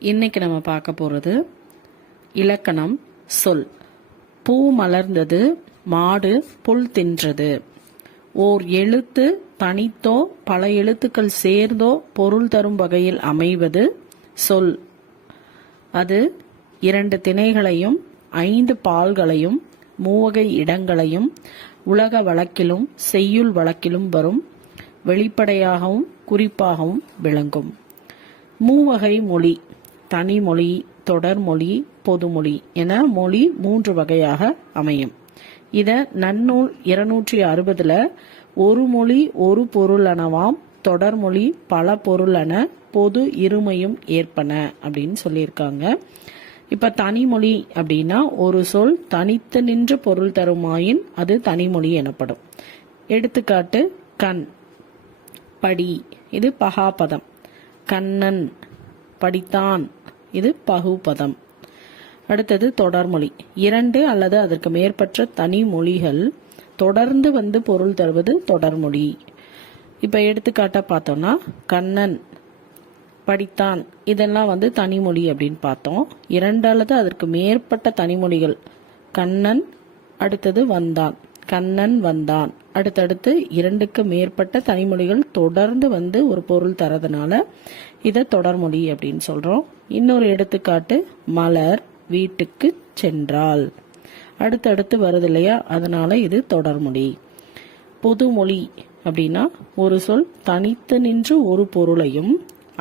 இன்னைக்கு நம்ம பார்க்க போறது இலக்கணம் சொல். பூ மலர்ந்தது, மாடு புல் தின்றது. ஓர் எழுத்து தனித்தோ பல எழுத்துக்கள் சேர்ந்தோ பொருள் தரும் வகையில் அமைவது சொல். அது 2 திணைகளையும் 5 பால்களையும் 3 வகை இடங்களையும் உலக வழக்கிலும் செய்யுள் வழக்கிலும் வரும் வெளிப்படையாகவும் குறிப்பாகவும் விளங்கும். 3 வகை மொழி: தனிமொழி, தொடர்மொழி, பொதுமொழி என மொழி 3 வகையாக அமையும். இத நன்னூல் 260 ஒரு மொழி ஒரு பொருளனவாம், தொடர்மொழி பல பொருளன, பொது இருமையும் ஏற்பன அப்படின்னு சொல்லியிருக்காங்க. இப்ப தனிமொழி அப்படின்னா ஒரு சொல் தனித்து நின்று பொருள் தருமாயின் அது தனிமொழி எனப்படும். எடுத்துக்காட்டு: கண், படி, இது பகாபதம். கண்ணன், படித்தான், இது பகுபதம். அடுத்தது தொடர்மொழி. 2 அல்லது அதற்கு மேற்பட்ட தனி மொழிகள் தொடர்ந்து பொருள் தருவது தொடர்மொழி. இப்ப எடுத்துக்காட்டா பார்த்தோம்னா கண்ணன், படித்தான், இதெல்லாம் தனிமொழி அப்படின்னு பார்த்தோம். 2 அல்லது அதற்கு மேற்பட்ட தனிமொழிகள் கண்ணன், அடுத்தது வந்தான், கண்ணன் வந்தான், அடுத்தடுத்து 2க்கு மேற்பட்ட தனிமொழிகள் தொடர்ந்து ஒரு பொருள் தரதுனால இத தொடர்மொழி அப்படின்னு சொல்றோம். இன்னொரு எடுத்துக்காட்டு: மலர் வீட்டுக்கு சென்றாள். அடுத்தடுத்து வருது இல்லையா, அதனால இது தொடர்மொழி. பொதுமொழி அப்படின்னா ஒரு சொல் தனித்து நின்று ஒரு பொருளையும்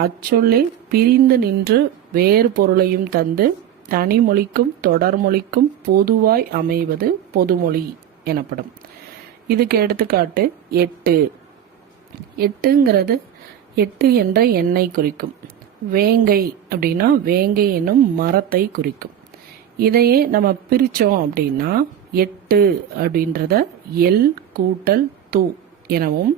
அச்சொல்லே பிரிந்து நின்று வேறு பொருளையும் தந்து தனிமொழிக்கும் தொடர்மொழிக்கும் பொதுவாய் அமைவது பொதுமொழி எனப்படும். இதுக்கு எடுத்துக்காட்டு: 8. 8ங்கிறது 8 என்ற எண்ணை குறிக்கும். வேங்கை அப்படின்னா வேங்கை என்னும் மரத்தை குறிக்கும். இதையே நம்ம பிரிச்சோம் அப்படின்னா 8 அப்படின்றத எல் கூட்டல் தூ எனவும்,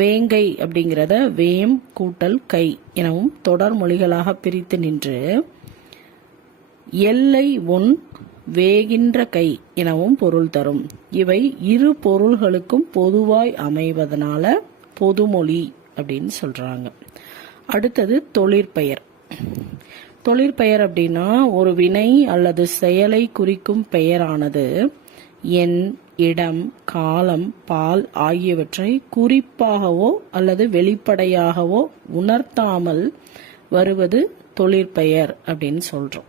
வேங்கை அப்படிங்கிறத வேம் கூட்டல் கை எனவும் தொடர்மொழிகளாக பிரித்து நின்று எல்லை ஒன் வேகின்ற கை எனவும் பொருள் தரும். இவை இரு பொருள்களுக்கும் பொதுவாய் அமைவதனால பொதுமொழி அப்படின்னு சொல்றாங்க. அடுத்தது தொழிற்பெயர். தொழிற்பெயர் அப்படின்னா ஒரு வினை அல்லது செயலை குறிக்கும் பெயரானது எண், இடம், காலம், பால் ஆகியவற்றை குறிப்பாகவோ அல்லது வெளிப்படையாகவோ உணர்த்தாமல் வருவது தொழிற்பெயர் அப்படின்னு சொல்றோம்.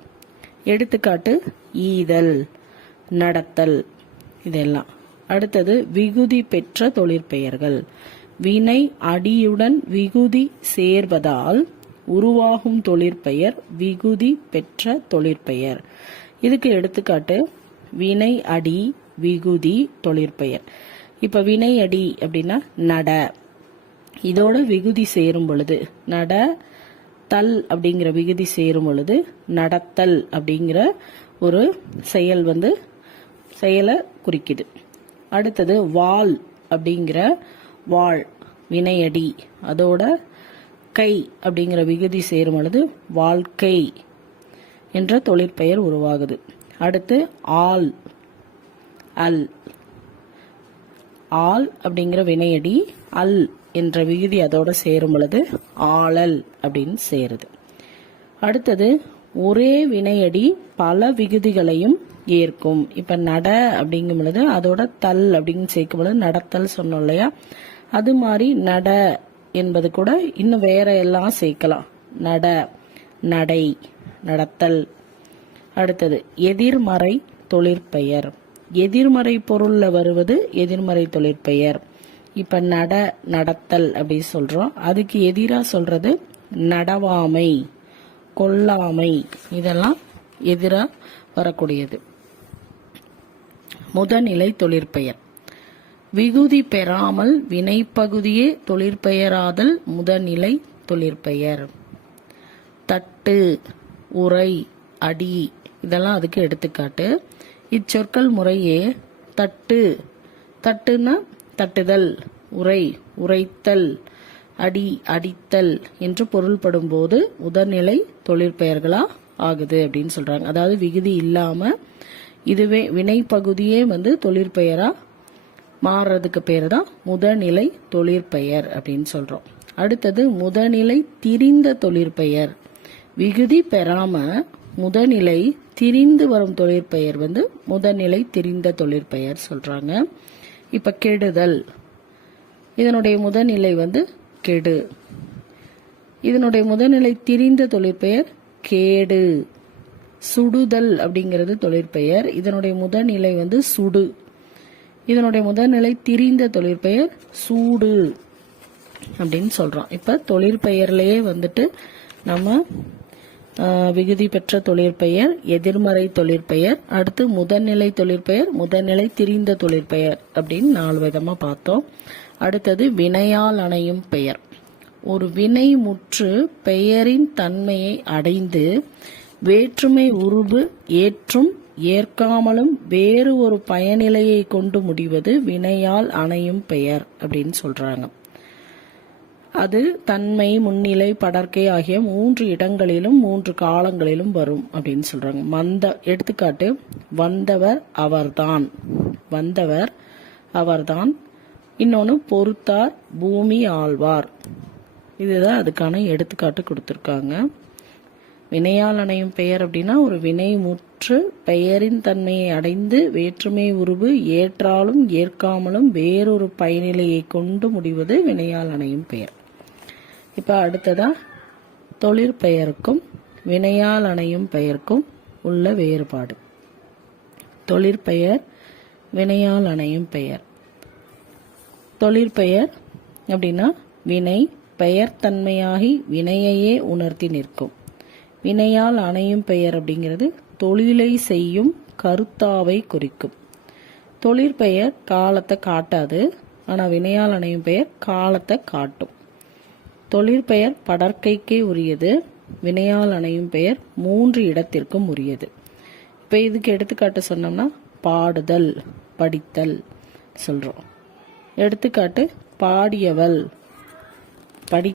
எடுத்துக்காட்டு: ஈதல், நடத்தல், இதெல்லாம். அடுத்தது விகுதி பெற்ற தொழிற்பெயர்கள். வினை அடியுடன் விகுதி சேர்வதால் உருவாகும் தொழிற்பெயர் விகுதி பெற்ற தொழிற்பெயர். இதுக்கு எடுத்துக்காட்டு: வினை அடி விகுதி தொழிற்பெயர். இப்ப வினை அடி அப்படின்னா நட, இதோட விகுதி சேரும் பொழுது நட தல் அப்படிங்கிற விகுதி சேரும் பொழுது நடத்தல் அப்படிங்கிற ஒரு செயல் செயலை குறிக்குது. அடுத்தது வாள் அப்படிங்கிற வாழ் வினையடி, அதோட கை அப்படிங்கிற விகுதி சேரும் பொழுது வாழ்க்கை என்ற தொழிற்பெயர் உருவாகுது. அடுத்து ஆள், அல், ஆள் அப்படிங்கிற வினையடி அல் என்ற விகுதி அதோட சேரும் பொழுது ஆளல் அப்படின்னு சேருது. அடுத்தது ஒரே வினையடி பல விகுதிகளையும் ஏற்கும். இப்ப நட அப்படிங்கும் பொழுது அதோட தல் அப்படின்னு சேர்க்கும் பொழுது நடத்தல் சொன்னோம் இல்லையா, அது மாதிரி நட என்பது கூட இன்னும் வேற எல்லாம் சேர்க்கலாம். நட, நடை, நடத்தல். அடுத்தது எதிர்மறை தொழிற்பெயர். எதிர்மறை பொருள்ல வருவது எதிர்மறை தொழிற்பெயர். இப்ப நட, நடத்தல் அப்படி சொல்றோம். அதுக்கு எதிரா சொல்றது நடவாமை, கொல்லாமை, இதெல்லாம் எதிரா வரக்கூடியது. முதநிலை தொழிற்பெயர். விகுதி பெறாமல் வினைப்பகுதியே தொழிற்பெயராதல் முதநிலை தொழிற்பெயர். தட்டு, உரை, அடி, இதெல்லாம் அதுக்கு எடுத்துக்காட்டு. இச்சொற்கள் முறையே தட்டு, தட்டுன்னா தட்டுதல், உரை, உரைத்தல், அடி, அடித்தல் என்று பொருள்படும் போது முதல்நிலை தொழிற்பெயர்களா ஆகுது அப்படின்னு சொல்றாங்க. அதாவது விகுதி இல்லாம இதுவே வினைப்பகுதியே தொழிற்பெயரா மாறுறதுக்கு பேர் தான் முதநிலை தொழிற்பெயர் அப்படின்னு சொல்றோம். அடுத்தது முதநிலை திரிந்த தொழிற்பெயர். விகுதி பெறாம முதநிலை திரிந்து வரும் தொழிற்பெயர் முதநிலை திரிந்த தொழிற்பெயர் சொல்றாங்க. இப்ப கெடுதல், இதனுடைய முதநிலை கெடு. இதனுடைய முதநிலை திரிந்த தொழிற்பெயர் கேடு. சுடுதல் அப்படிங்கிறது தொழிற்பெயர், இதனுடைய முதநிலை சுடு. இதனுடைய முதநிலை திரிந்த தொழிற்பெயர் சூடு அப்படின்னு சொல்றோம். இப்ப தொழிற்பெயர்லயே நம்ம விகுதி பெற்ற தொழிற்பெயர், எதிர்மறை தொழிற்பெயர், அடுத்து முதல்நிலை தொழிற்பெயர், முதல்நிலை திரிந்த தொழிற்பெயர் அப்படின்னு 4 விதமா பார்த்தோம். அடுத்தது வினையால் அணையும் பெயர். ஒரு வினை முற்று பெயரின் தன்மையை அடைந்து வேற்றுமை உருபு ஏற்றும் ஏற்காமலும் வேறு ஒரு பயனிலையை கொண்டு முடிவது வினையால் அணையும் பெயர் அப்படின்னு சொல்றாங்க. அது தன்மை, முன்னிலை, படர்க்கை ஆகிய 3 இடங்களிலும் 3 காலங்களிலும் வரும் அப்படின்னு சொல்றாங்க. எடுத்துக்காட்டு, வந்தவர் அவர்தான், வந்தவர் அவர்தான். இன்னொன்னு பொறுத்தார் பூமி ஆழ்வார். இதுதான் அதுக்கான எடுத்துக்காட்டு கொடுத்திருக்காங்க. வினையால் அணையும் பெயர் அப்படின்னா ஒரு வினை முற்று பெயரின் தன்மையை அடைந்து வேற்றுமை உருவு ஏற்றாலும் ஏற்காமலும் வேறொரு பயனிலையை கொண்டு முடிவது வினையால் அணையும் பெயர். இப்ப அடுத்ததா தொழிற்பெயருக்கும் வினையால் அணையும் பெயருக்கும் உள்ள வேறுபாடு. தொழிற்பெயர், வினையால் அணையும் பெயர். தொழிற்பெயர் அப்படின்னா வினை பெயர் தன்மையாகி வினையையே உணர்த்தி நிற்கும். வினையால் அணையும் பெயர் அப்படிங்கிறது தொழிலை செய்யும் கருத்தாவை குறிக்கும். தொழிற்பெயர் காலத்தை காட்டாது, ஆனா வினையால் அணையும் பெயர் காலத்தை காட்டும். தொழிற்பெயர் படர்க்கைக்கே உரியது, வினையால் அணையும் பெயர் 3 இடத்திற்கும் உரியது. இப்ப இதுக்கு எடுத்துக்காட்டு சொன்னோம்னா பாடுதல், படித்தல் சொல்றோம். எடுத்துக்காட்டு பாடியவள், படி